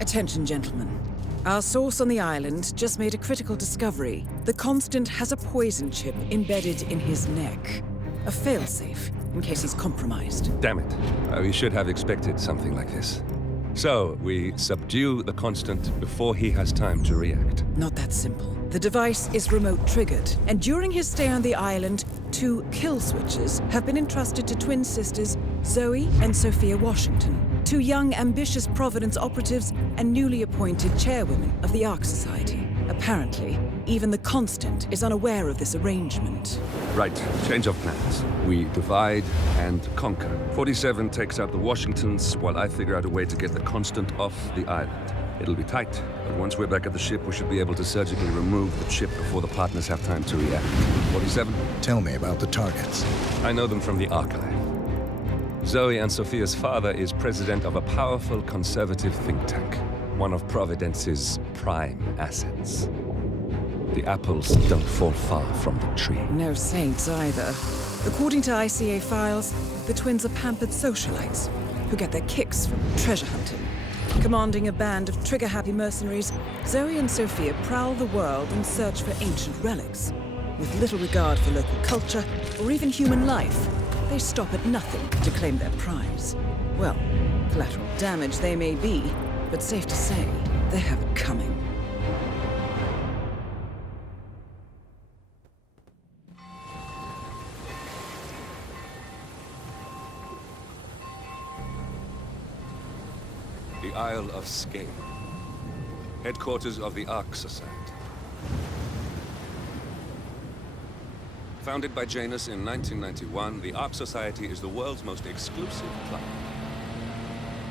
Attention, gentlemen. Our source on the island just made a critical discovery. The Constant has a poison chip embedded in his neck. A failsafe, in case he's compromised. Damn it. We should have expected something like this. So, we subdue the Constant before he has time to react. Not that simple. The device is remote-triggered, and during his stay on the island, 2 kill switches have been entrusted to twin sisters Zoe and Sophia Washington, 2 young, ambitious Providence operatives and newly appointed chairwomen of the Ark Society. Apparently, even the Constant is unaware of this arrangement. Right, change of plans. We divide and conquer. 47 takes out the Washingtons, while I figure out a way to get the Constant off the island. It'll be tight, but once we're back at the ship, we should be able to surgically remove the chip before the partners have time to react. 47? Tell me about the targets. I know them from the archive. Zoe and Sophia's father is president of a powerful conservative think tank, one of Providence's prime assets. The apples don't fall far from the tree. No saints either. According to ICA files, the twins are pampered socialites who get their kicks from treasure hunting. Commanding a band of trigger-happy mercenaries, Zoe and Sophia prowl the world in search for ancient relics. With little regard for local culture or even human life, they stop at nothing to claim their prize. Well, collateral damage they may be, but safe to say, they have it coming. The Isle of Sgail, headquarters of the Ark Society. Founded by Janus in 1991, the Ark Society is the world's most exclusive club.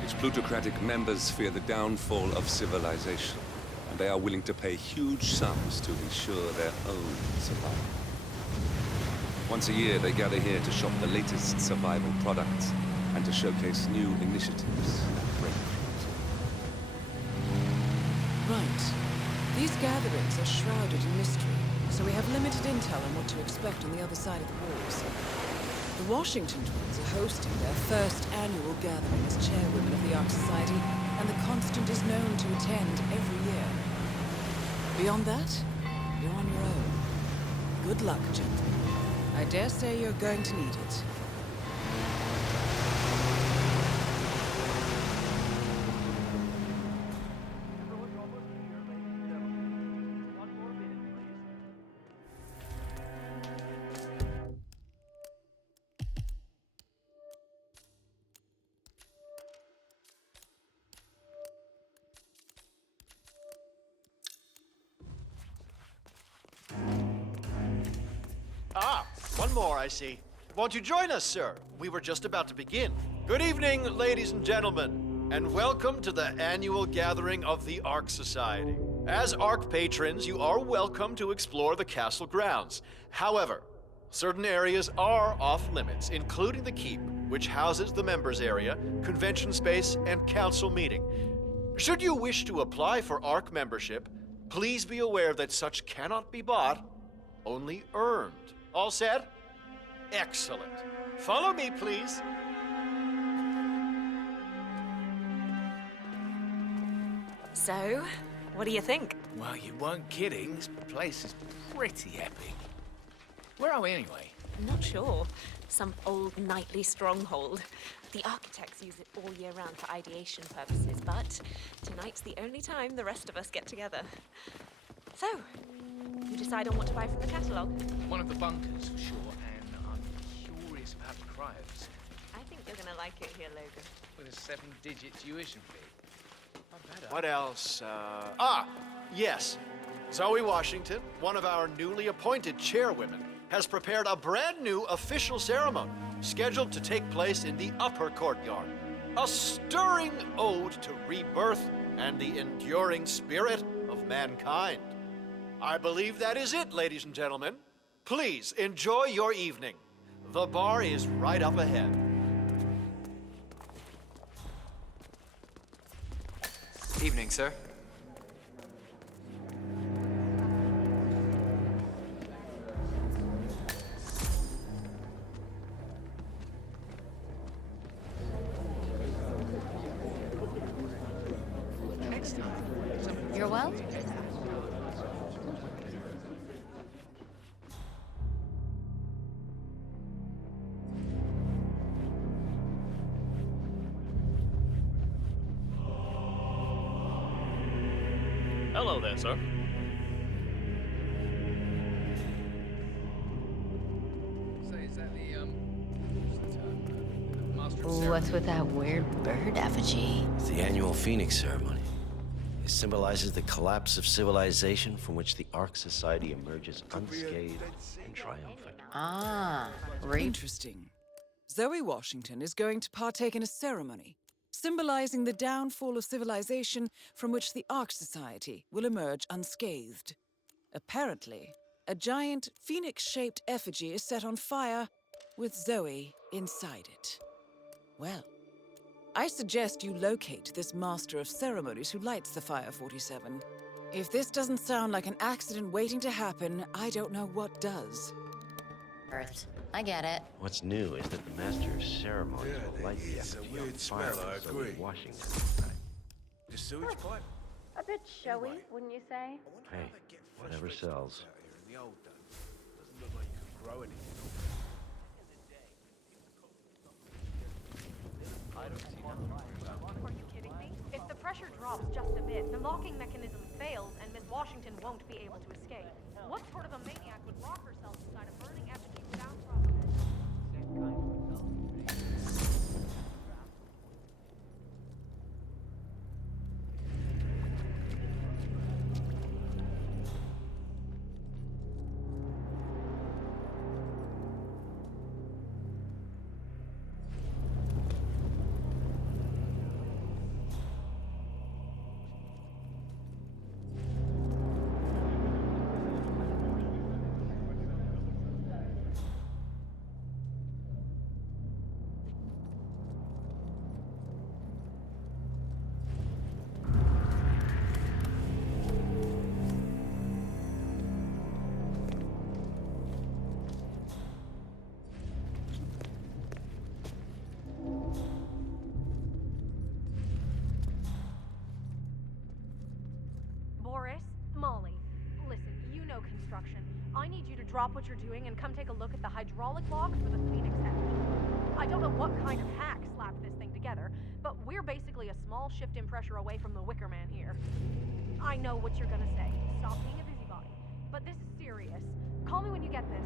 Its plutocratic members fear the downfall of civilization, and they are willing to pay huge sums to ensure their own survival. Once a year, they gather here to shop the latest survival products and to showcase new initiatives and breakthroughs. Right. These gatherings are shrouded in mystery, so we have limited intel on what to expect on the other side of the walls. The Washington twins are hosting their first annual gathering as chairwomen of the Ark Society, and the Constant is known to attend every year. Beyond that, you're on your own. Good luck, gentlemen. I dare say you're going to need it. One more, I see. Won't you join us, sir? We were just about to begin. Good evening, ladies and gentlemen, and welcome to the annual gathering of the Ark Society. As Ark patrons, you are welcome to explore the castle grounds. However, certain areas are off limits, including the keep, which houses the members area, convention space, and council meeting. Should you wish to apply for Ark membership, please be aware that such cannot be bought, only earned. All set? Excellent. Follow me, please. So, what do you think? Well, you weren't kidding. This place is pretty epic. Where are we anyway? I'm not sure. Some old knightly stronghold. The architects use it all year round for ideation purposes, but tonight's the only time the rest of us get together. So, you decide on what to buy from the catalogue? One of the bunkers, for sure, and I'm curious about the cryos. I think you're gonna like it here, Logan. With a 7-digit tuition fee. Not bad, What else? Yes. Zoe Washington, one of our newly appointed chairwomen, has prepared a brand new official ceremony scheduled to take place in the upper courtyard. A stirring ode to rebirth and the enduring spirit of mankind. I believe that is it, ladies and gentlemen. Please enjoy your evening. The bar is right up ahead. Evening, sir. You're well? Hello there, sir. What's with that weird bird effigy? It's the annual Phoenix ceremony. It symbolizes the collapse of civilization from which the Ark Society emerges unscathed and triumphant. Ah, Interesting. Zoe Washington is going to partake in a ceremony symbolizing the downfall of civilization from which the Ark Society will emerge unscathed. Apparently, a giant phoenix-shaped effigy is set on fire with Zoe inside it. Well, I suggest you locate this master of ceremonies who lights the Fire 47. If this doesn't sound like an accident waiting to happen, I don't know what does. Earth. I get it. What's new is that the master of ceremonies will light the effigy on fire with Zoe Washington tonight. The sewage pipe? A bit showy, wouldn't you say? Hey, whatever sells. In the old days. Doesn't look like you could grow anything. Are you kidding me? If the pressure drops just a bit, the locking mechanism fails and Miss Washington won't be able to escape. What sort of a maniac would lock herself inside a burning effigy without proper measure? Molly, listen, you know construction. I need you to drop what you're doing and come take a look at the hydraulic locks for the Phoenix effigy. I don't know what kind of hack slapped this thing together, but we're basically a small shift in pressure away from the Wicker Man here. I know what you're gonna say. Stop being a busybody. But this is serious. Call me when you get this.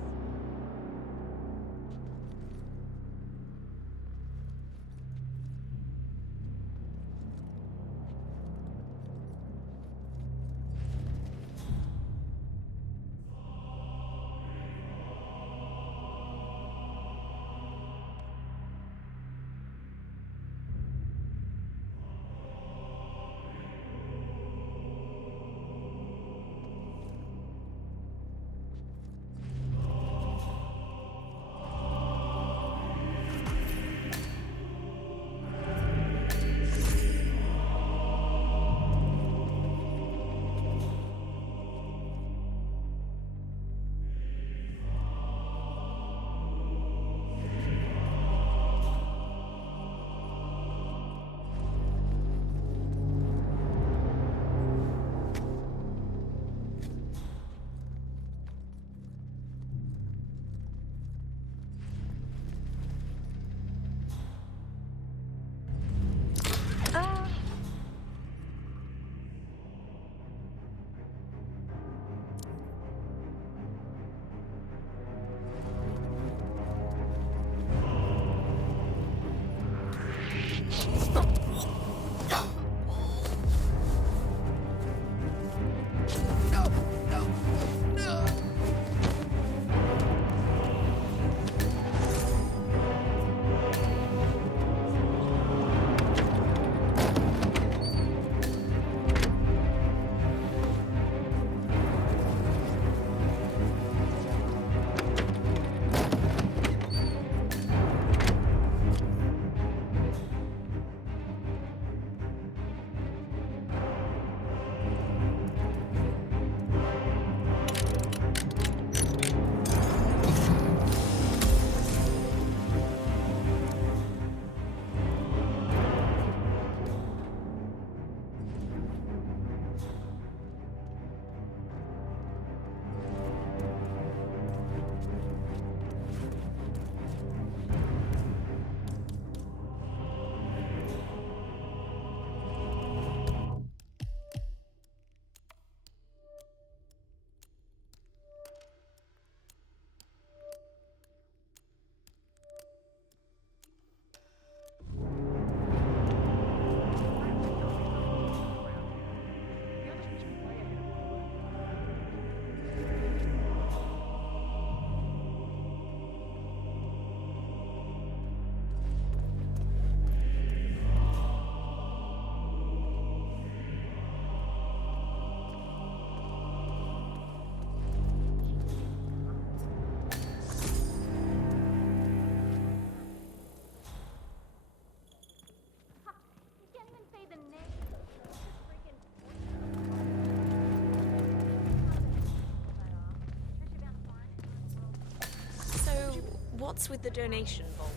what's with the donation bowl?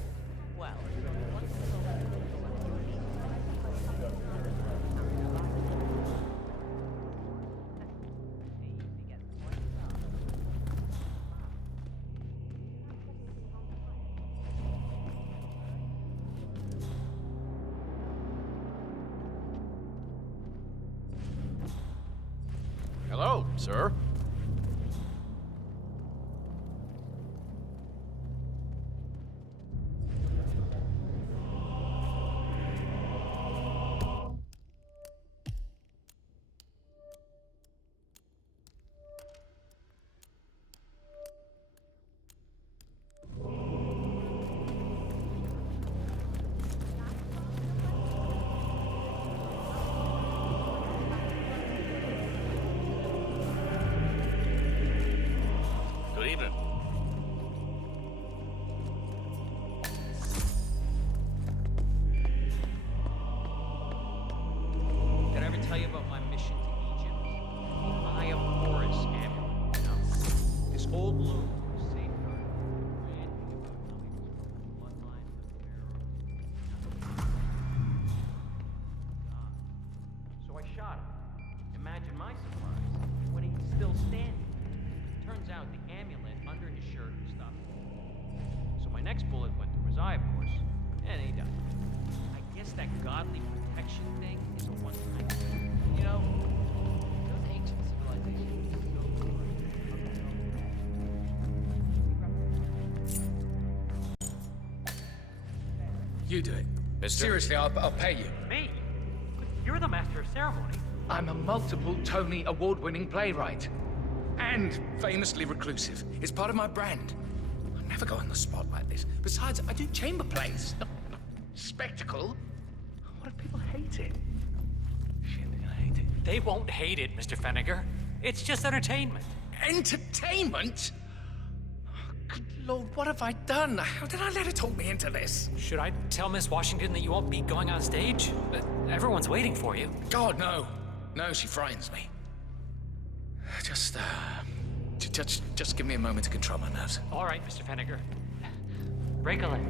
Well, Hello, sir. Good evening. Did I ever tell you about my mission to Egypt? The Eye of Horus amulet. No. This old loom was safeguarded. Ranting about how he was from the bloodline of the pharaoh. God. So I shot him. Imagine my surprise when he's still standing. Turns out the amulet under his shirt stopped him. So my next bullet went through his eye, of course, and he died. I guess that godly protection thing is a one-time thing. You know, those ancient civilizations are so You do it. Mister? Seriously, I'll pay you. Me? You're the master of ceremony. I'm a multiple Tony award-winning playwright. And famously reclusive. It's part of my brand. I never go on the spot like this. Besides, I do chamber plays. Not spectacle. What if people hate it? Shit, they're gonna hate it. They won't hate it, Mr. Fenniger. It's just entertainment. Entertainment? Oh, good Lord, what have I done? How did I let her talk me into this? Should I tell Miss Washington that you won't be going on stage? Everyone's waiting for you. God, no. No, she frightens me. Just give me a moment to control my nerves. All right, Mr. Fenniger. Break a leg.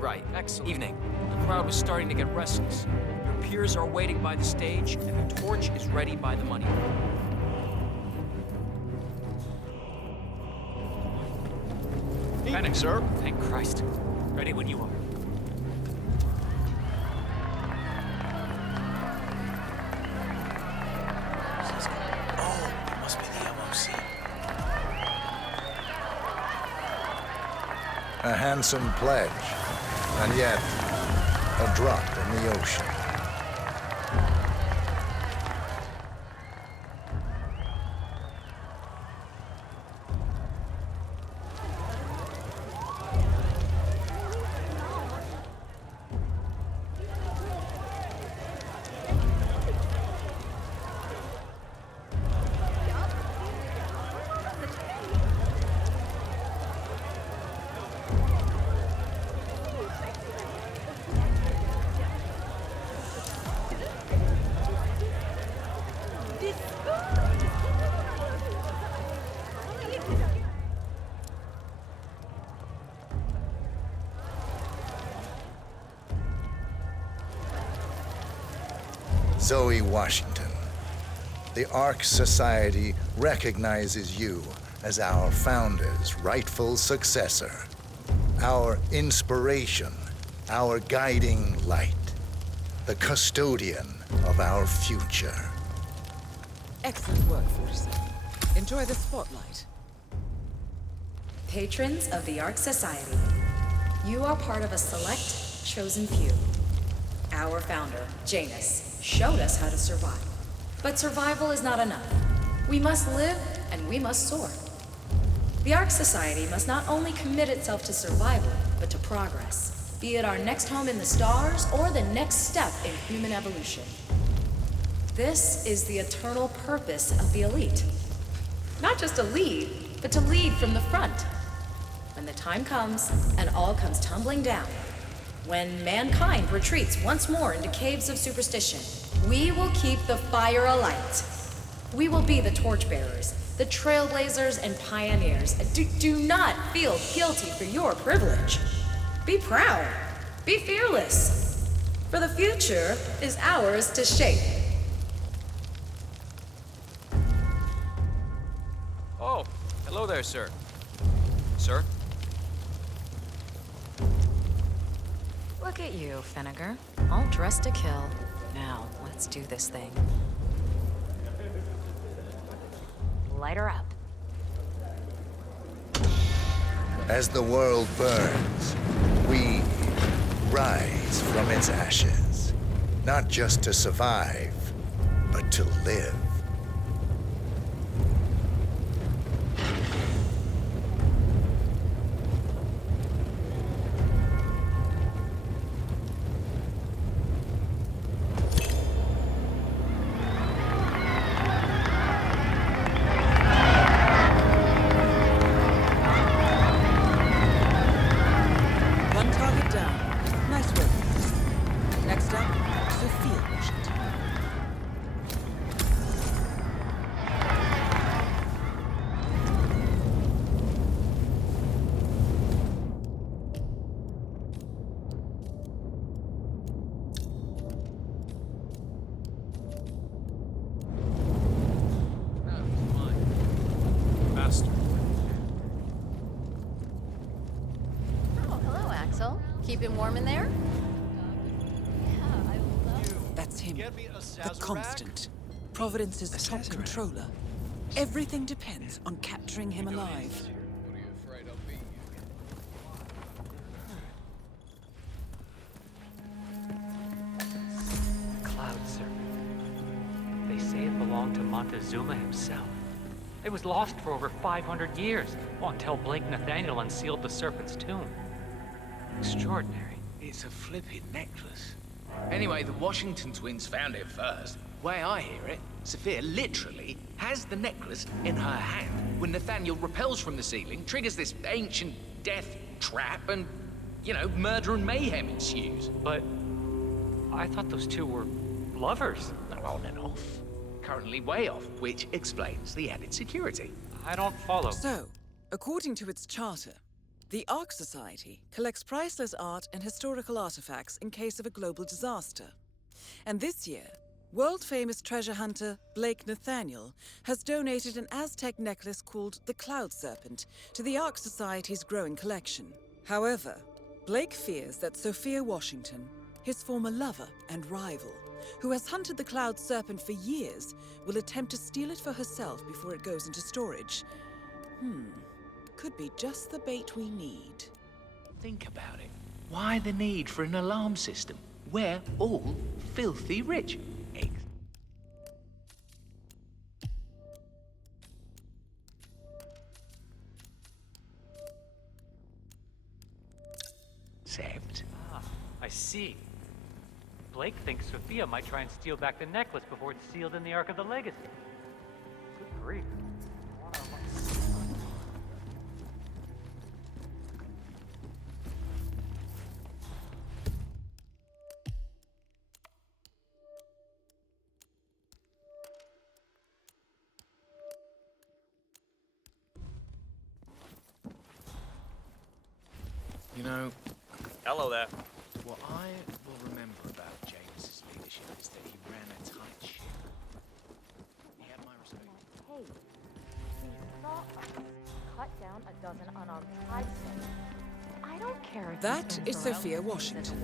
Right, excellent. Evening. The crowd was starting to get restless. Your peers are waiting by the stage, and the torch is ready by the money. Evening, sir. Thank Christ. Ready when you are. Oh, it must be the MOC. A handsome pledge, and yet a drop in the ocean. Zoe Washington, the Ark Society recognizes you as our founder's rightful successor, our inspiration, our guiding light, the custodian of our future. Excellent work, 47. Enjoy the spotlight. Patrons of the Ark Society, you are part of a select, chosen few. Our founder, Janus, showed us how to survive. But survival is not enough. We must live and we must soar. The Ark Society must not only commit itself to survival, but to progress, be it our next home in the stars or the next step in human evolution. This is the eternal purpose of the elite. Not just to lead, but to lead from the front. When the time comes and all comes tumbling down, when mankind retreats once more into caves of superstition, we will keep the fire alight. We will be the torchbearers, the trailblazers and pioneers. Do not feel guilty for your privilege. Be proud. Be fearless. For the future is ours to shape. Oh, hello there, sir. Sir? Look at you, Finnegar. All dressed to kill. Now, let's do this thing. Light her up. As the world burns, we rise from its ashes, not just to survive, but to live. One target down. Nice work. Next up, Sophia Washington. Master. Oh, hello, Axel. Keeping warm in there? That's him. Get me a The Sazerac? Constant. Providence's top controller. Everything depends on capturing him alive. Cloud Serpent. They say it belonged to Montezuma himself. It was lost for over 500 years, until Blake Nathaniel unsealed the Serpent's tomb. Extraordinary. It's a flippin' necklace. Anyway, the Washington twins found it first. Way I hear it, Sophia literally has the necklace in her hand when Nathaniel repels from the ceiling, triggers this ancient death trap, and, murder and mayhem ensues. But I thought those two were lovers. On and off. Currently way off, which explains the added security. I don't follow. So, according to its charter, the Ark Society collects priceless art and historical artifacts in case of a global disaster. And this year, world-famous treasure hunter Blake Nathaniel has donated an Aztec necklace called the Cloud Serpent to the Ark Society's growing collection. However, Blake fears that Sophia Washington, his former lover and rival, who has hunted the Cloud Serpent for years, will attempt to steal it for herself before it goes into storage. Could be just the bait we need. Think about it. Why the need for an alarm system? We're all filthy rich. Except... I see. Blake thinks Sophia might try and steal back the necklace before it's sealed in the Ark of the Legacy. Good grief. Hello there. What I will remember about James's leadership is that he ran a down a dozen unarmed tribesmen. I don't care if That is Sophia Washington,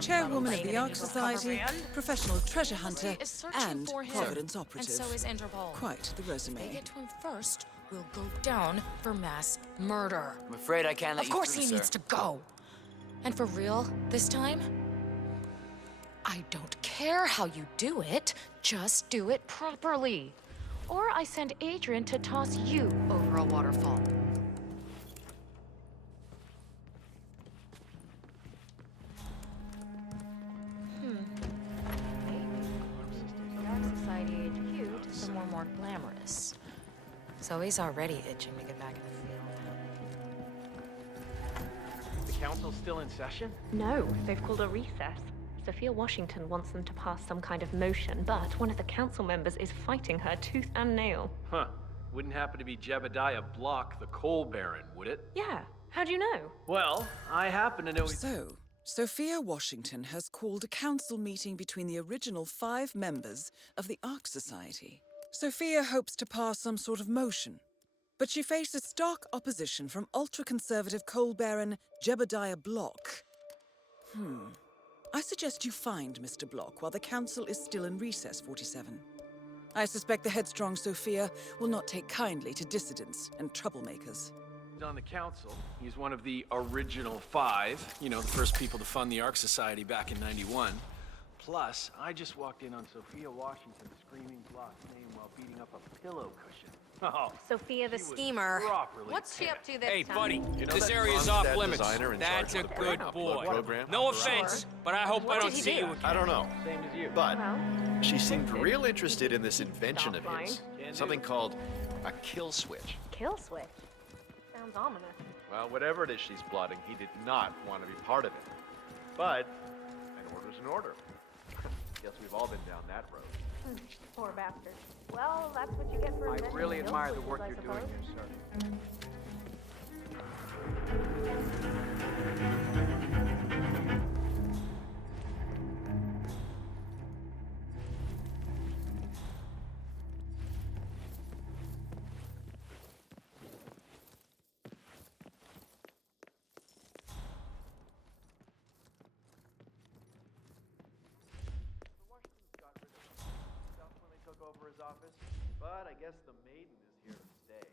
chairwoman of the Ark Society, professional treasure hunter, and Providence operative. And so is Interpol. Quite the If they resume. get to him first, we'll go down for mass murder. I'm afraid I can't let Of you course through, he sir. needs to go. And for real, this time, I don't care how you do it, just do it properly. Or I send Adrian to toss you over a waterfall. The Ark Society HQ to somewhere more glamorous. Zoe's already itching to get back in the field. The council's still in session? No, they've called a recess. Sophia Washington wants them to pass some kind of motion, but one of the council members is fighting her tooth and nail. Huh. Wouldn't happen to be Jebediah Block, the coal baron, would it? Yeah, how do you know? Well, I happen to know he's... So, Sophia Washington has called a council meeting between the original 5 members of the Ark Society. Sophia hopes to pass some sort of motion, but she faces stark opposition from ultra-conservative coal baron Jebediah Block. I suggest you find Mr. Block while the council is still in recess, 47. I suspect the headstrong Sophia will not take kindly to dissidents and troublemakers. on the council. He's one of the original 5. You know, the first people to fund the Ark Society back in '91. Plus, I just walked in on Sophia Washington screaming Block's name while beating up a pillow cushion. Oh, Sophia the schemer. What's she up to this Hey, time? buddy, You know this that area's Ronstadt off limits. designer in That's a charge of the good Upload boy. program? No offense, but I hope I don't see you again. I don't know. same as you. But Well, she seemed real interested in this invention of Stop his. lying. Something called a kill switch. kill switch. Sounds ominous. Well, whatever it is she's plotting, he did not want to be part of it. But an order's an order. Guess we've all been down that road. Poor bastard. Well, that's what you get for I inventing really kill admire the switches, work I you're doing suppose. here, sir. Over his office, but I guess the maiden is here to stay.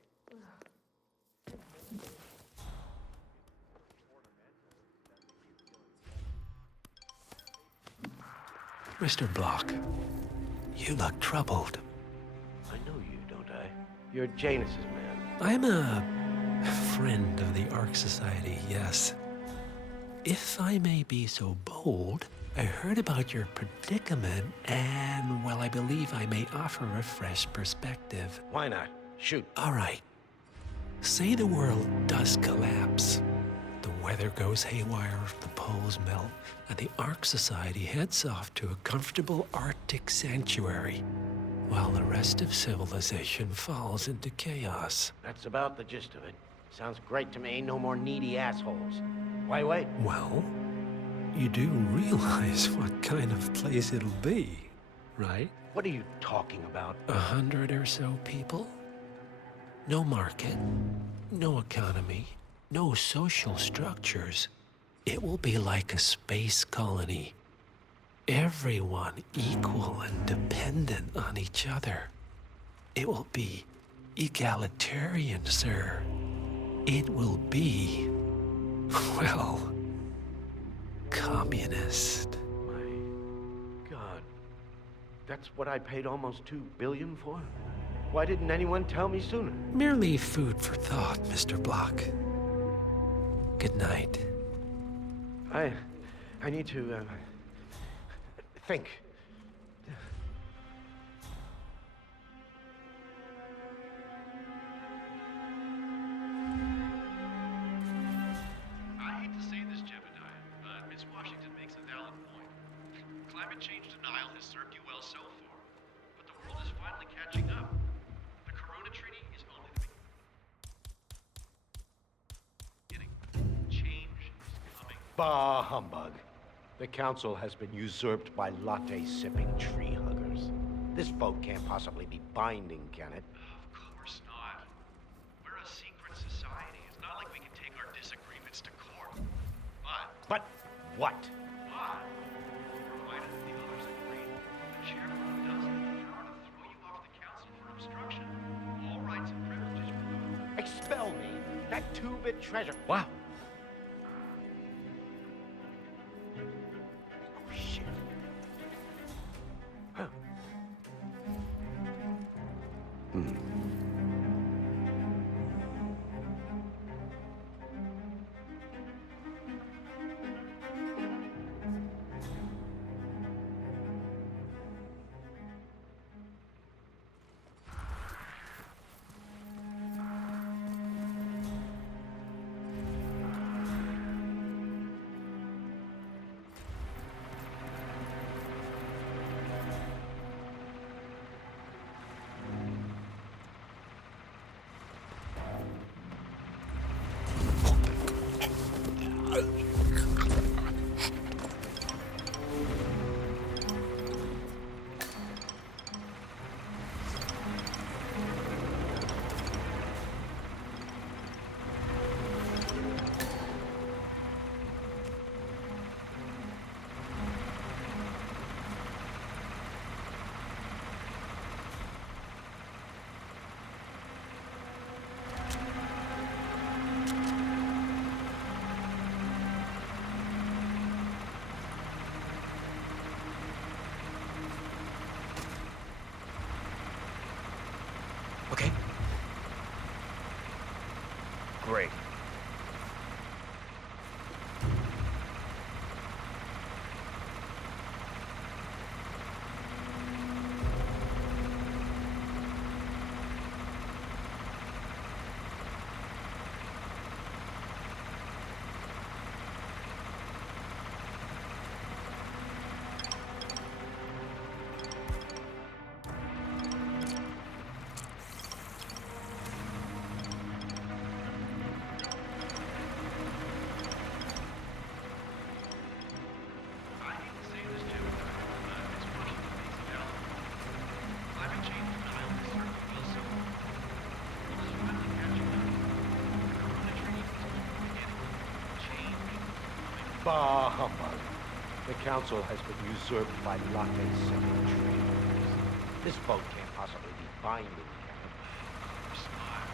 Mr. Block, you look troubled. I know you, don't I? You're Janus's man. I'm a friend of the Ark Society, yes. If I may be so bold, I heard about your predicament, and, well, I believe I may offer a fresh perspective. Why not? Shoot. All right. Say the world does collapse. The weather goes haywire, the poles melt, and the Ark Society heads off to a comfortable Arctic sanctuary, while the rest of civilization falls into chaos. That's about the gist of it. Sounds great to me. No more needy assholes. Why wait? Well, you do realize what kind of place it'll be, right? What are you talking about? 100 or so people? No market, no economy, no social structures. It will be like a space colony. Everyone equal and dependent on each other. It will be egalitarian, sir. It will be, well, communist. My God. That's what I paid almost $2 billion for? Why didn't anyone tell me sooner? Merely food for thought, Mr. Block. Good night. I need to, think. I hate to say this, Jebediah, but Miss Washington makes a valid point. Climate change denial has served you well so far, but the world is finally catching up. The Corona Treaty is only the beginning. Change is coming. Bah humbug. The council has been usurped by latte-sipping tree huggers. This vote can't possibly be binding, can it? Of course not. We're a secret society. But what? Why? Provided the others agree, the chairman does have the power to throw you off the council for obstruction. All rights and privileges removed. Expel me. That 2-bit treasure. Wow. Oh, shit. Huh. Okay. Great. I hate to say this, Jim, but Miss Washington makes it out. Climate change denial has served you well so far. The world is finally catching up. The Corona Treaty is only the beginning. Change is coming. Bah humbug. The council has been usurped by latte-sipping traders. This vote can't possibly be binding, can it? Of course not.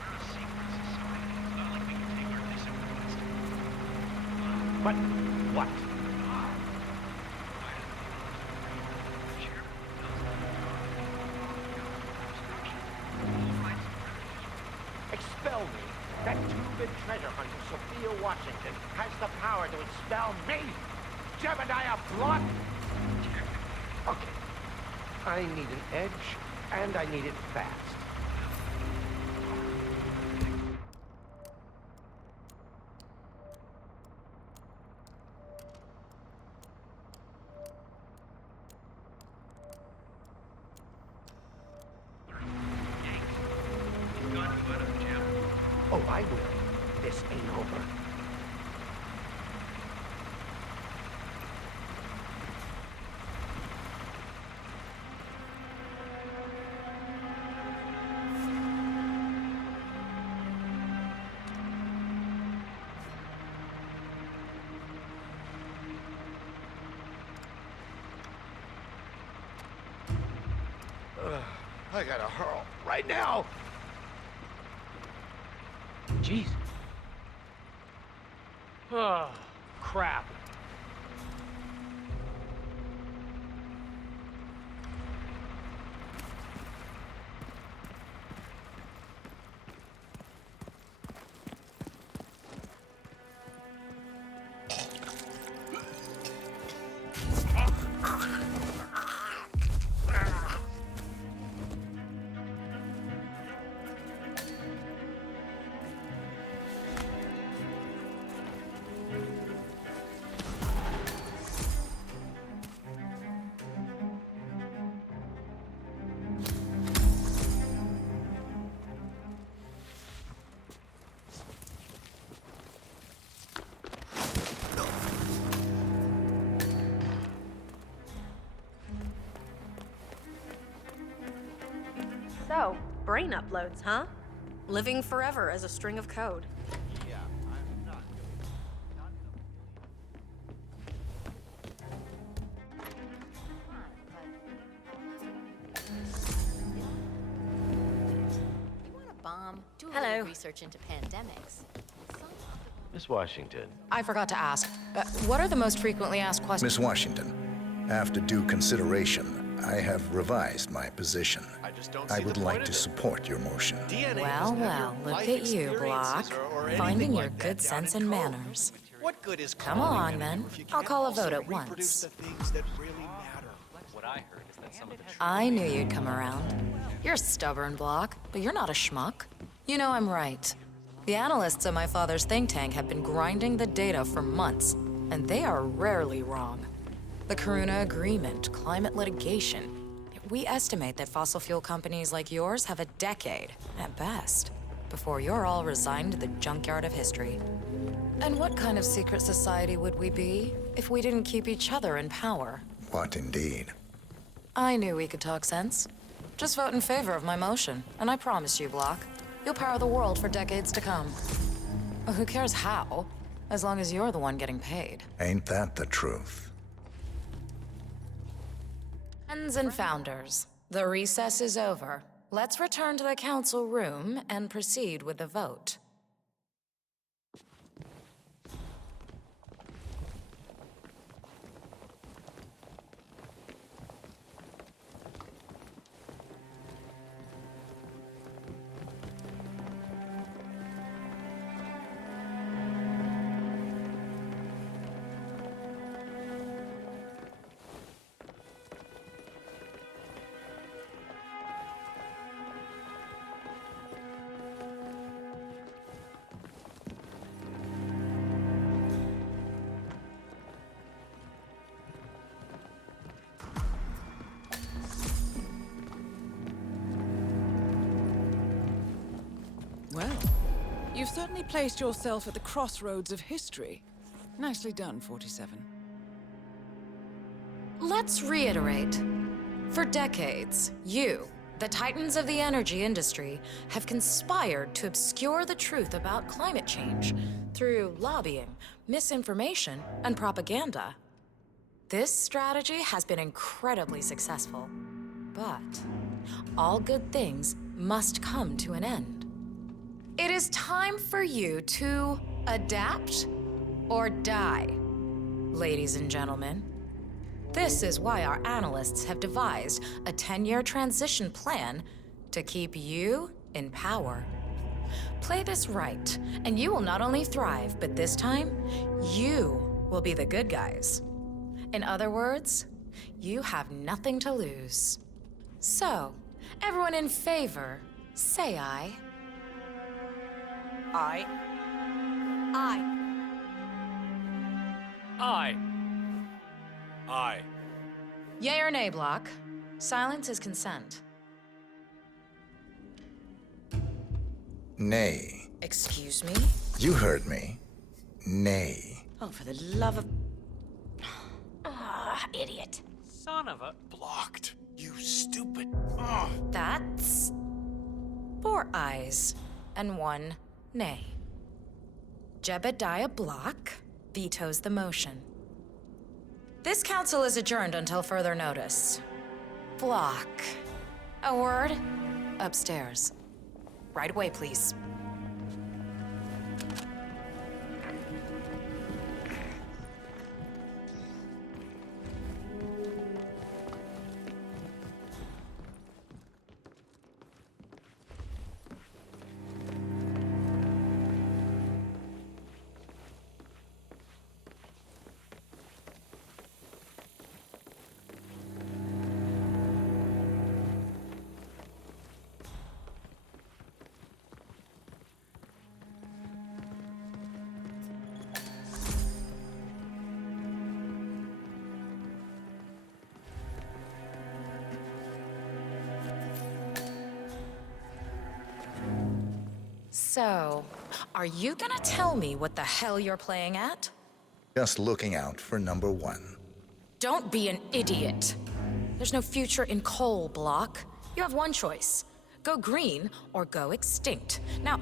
We're a secret society. It's not like we can take our disagreements to court. But what? Expel me. That 2-bit treasure hunter, Sophia Washington, has the power to expel me. Jebediah Block. Okay. I need an edge, and I need it fast. Oh, I will. This ain't over. I gotta hurl right now. Jeez. Oh, crap. So, brain uploads, huh? Living forever as a string of code. Yeah, I'm not doing it. Not in a million Hello. Research into pandemics. Miss Washington. I forgot to ask. What are the most frequently asked questions? Miss Washington, after due consideration, I have revised my position. I would like to support your motion. Well, look at you, Block. Finding your good sense and manners. What good is Come along, then. I'll call a vote at once. the things that really matter? What I heard is that some of the I knew you'd come around. You're a stubborn, Block, but you're not a schmuck. You know I'm right. The analysts at my father's think tank have been grinding the data for months, and they are rarely wrong. The Karuna Agreement, climate litigation. We estimate that fossil fuel companies like yours have a decade, at best, before you're all resigned to the junkyard of history. And what kind of secret society would we be if we didn't keep each other in power? What indeed? I knew we could talk sense. Just vote in favor of my motion, and I promise you, Block, you'll power the world for decades to come. Who cares how, as long as you're the one getting paid? Ain't that the truth? Friends and founders, the recess is over. Let's return to the council room and proceed with the vote. Well, you've certainly placed yourself at the crossroads of history. Nicely done, 47. Let's reiterate. For decades, you, the titans of the energy industry, have conspired to obscure the truth about climate change through lobbying, misinformation, and propaganda. This strategy has been incredibly successful. But all good things must come to an end. It is time for you to adapt or die, ladies and gentlemen. This is why our analysts have devised a 10-year transition plan to keep you in power. Play this right, and you will not only thrive, but this time, you will be the good guys. In other words, you have nothing to lose. So, everyone in favor, say aye. Aye. Aye. Aye. Aye. Yay or nay, Block? Silence is consent. Nay. Excuse me? You heard me. Nay. Oh, for the love of... Idiot. Son of a... Blocked. You stupid. That's... 4 ayes and 1 nay. Jebediah Block vetoes the motion. This council is adjourned until further notice. Block. A word? Upstairs. Right away, please. So, are you gonna tell me what the hell you're playing at? Just looking out for number 1. Don't be an idiot. There's no future in coal, Block. You have one choice. Go green or go extinct. Now,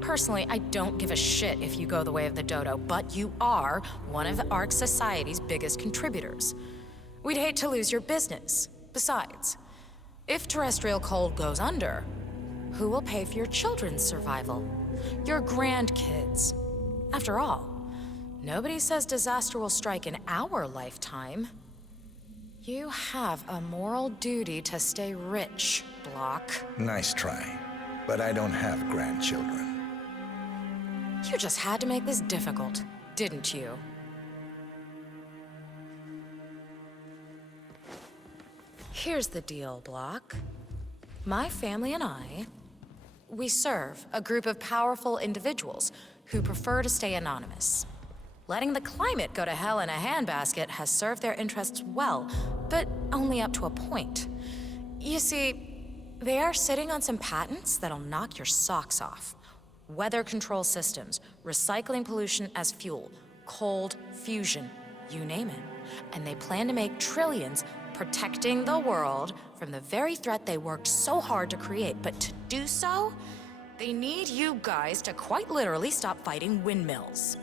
personally, I don't give a shit if you go the way of the dodo, but you are one of the Ark Society's biggest contributors. We'd hate to lose your business. Besides, if terrestrial coal goes under, Who will pay for your children's survival? Your grandkids. After all, nobody says disaster will strike in our lifetime. You have a moral duty to stay rich, Block. Nice try, but I don't have grandchildren. You just had to make this difficult, didn't you? Here's the deal, Block. My family and I, we serve a group of powerful individuals who prefer to stay anonymous. Letting the climate go to hell in a handbasket has served their interests well, but only up to a point. You see, they are sitting on some patents that'll knock your socks off. Weather control systems, recycling pollution as fuel, cold fusion, you name it. And they plan to make trillions protecting the world from the very threat they worked so hard to create. But to do so, they need you guys to quite literally stop fighting windmills.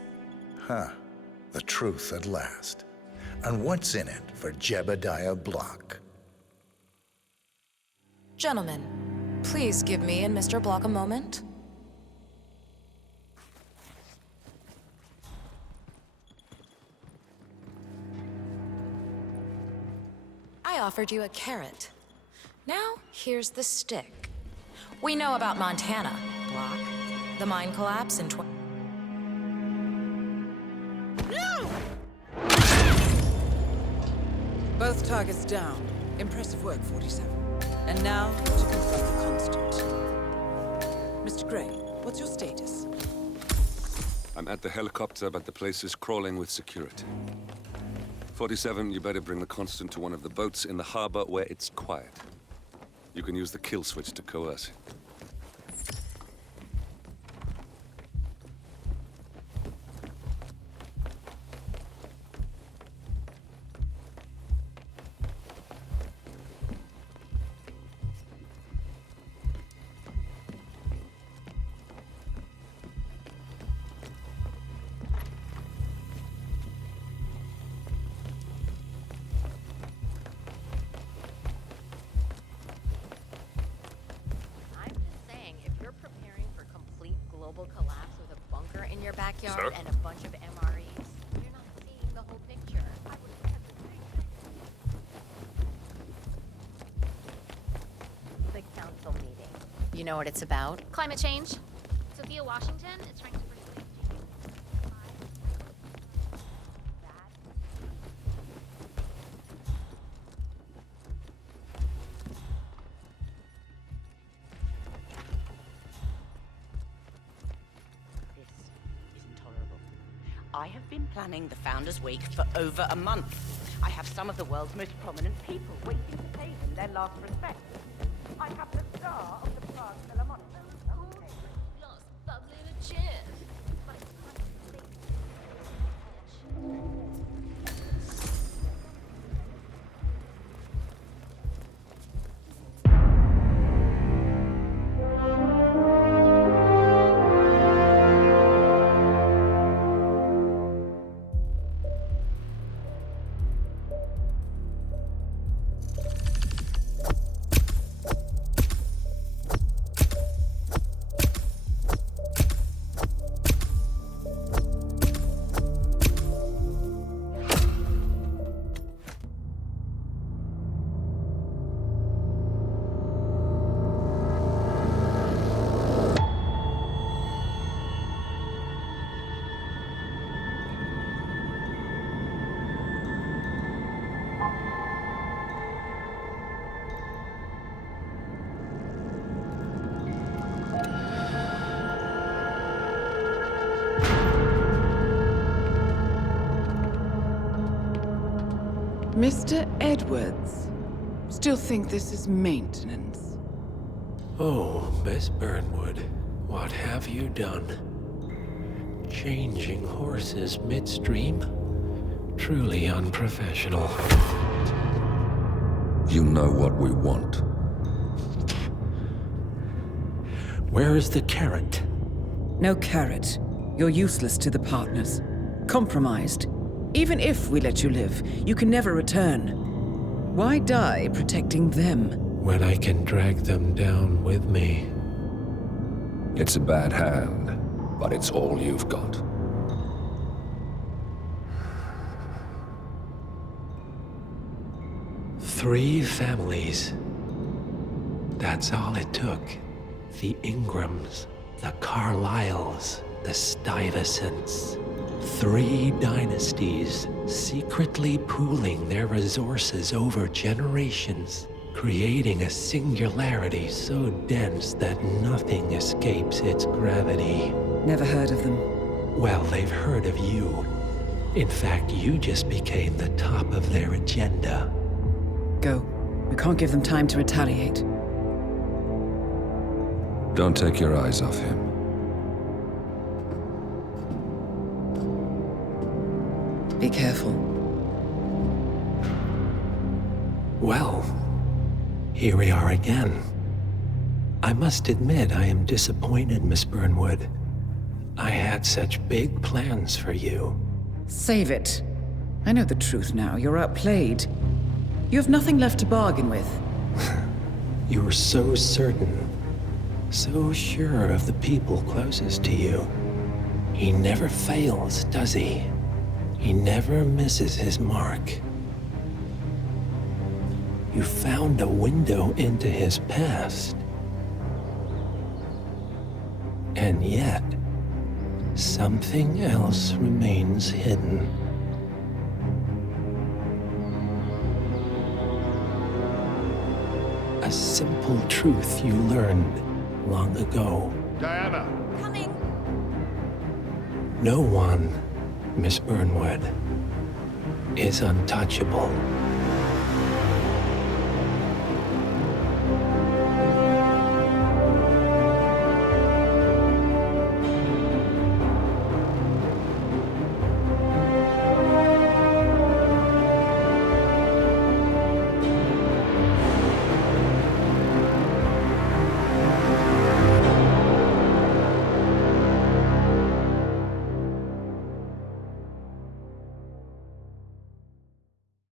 Huh. The truth at last. And what's in it for Jebediah Block? Gentlemen, please give me and Mr. Block a moment. I offered you a carrot. Now, here's the stick. We know about Montana, Block. The mine collapse in No! Both targets down. Impressive work, 47. And now, to confront the Constant. Mr. Gray, what's your status? I'm at the helicopter, but the place is crawling with security. 47, you better bring the Constant to one of the boats in the harbor where it's quiet. You can use the kill switch to coerce it. collapse with a bunker in your backyard Sir? and a bunch of MREs. You're not seeing the whole picture. I would have kept it safe. The council meeting. You know what it's about? Climate change. Sophia Washington is trying to persuade I have been planning the Founders Week for over a month. I have some of the world's most prominent people waiting to pay them their last respect. I have the star of the Prague Philharmonic. lost bubbly in a chair. Mr. Edwards, still think this is maintenance? Oh, Miss Burnwood, what have you done? Changing horses midstream? Truly unprofessional. You know what we want. Where is the carrot? No carrot. You're useless to the partners. Compromised. Even if we let you live, you can never return. Why die protecting them? When I can drag them down with me. It's a bad hand, but it's all you've got. Three families. That's all it took. The Ingrams, the Carlyles, the Stuyvesants. 3 dynasties secretly pooling their resources over generations, creating a singularity so dense that nothing escapes its gravity. Never heard of them. Well, they've heard of you. In fact, you just became the top of their agenda. Go. We can't give them time to retaliate. Don't take your eyes off him. Be careful. Well, here we are again. I must admit I am disappointed, Miss Burnwood. I had such big plans for you. Save it. I know the truth now. You're outplayed. You have nothing left to bargain with. You were so certain, so sure of the people closest to you. He never fails, does he? He never misses his mark. You found a window into his past. And yet, something else remains hidden. A simple truth you learned long ago. Diana! Coming! No one, Miss Burnwood, is untouchable.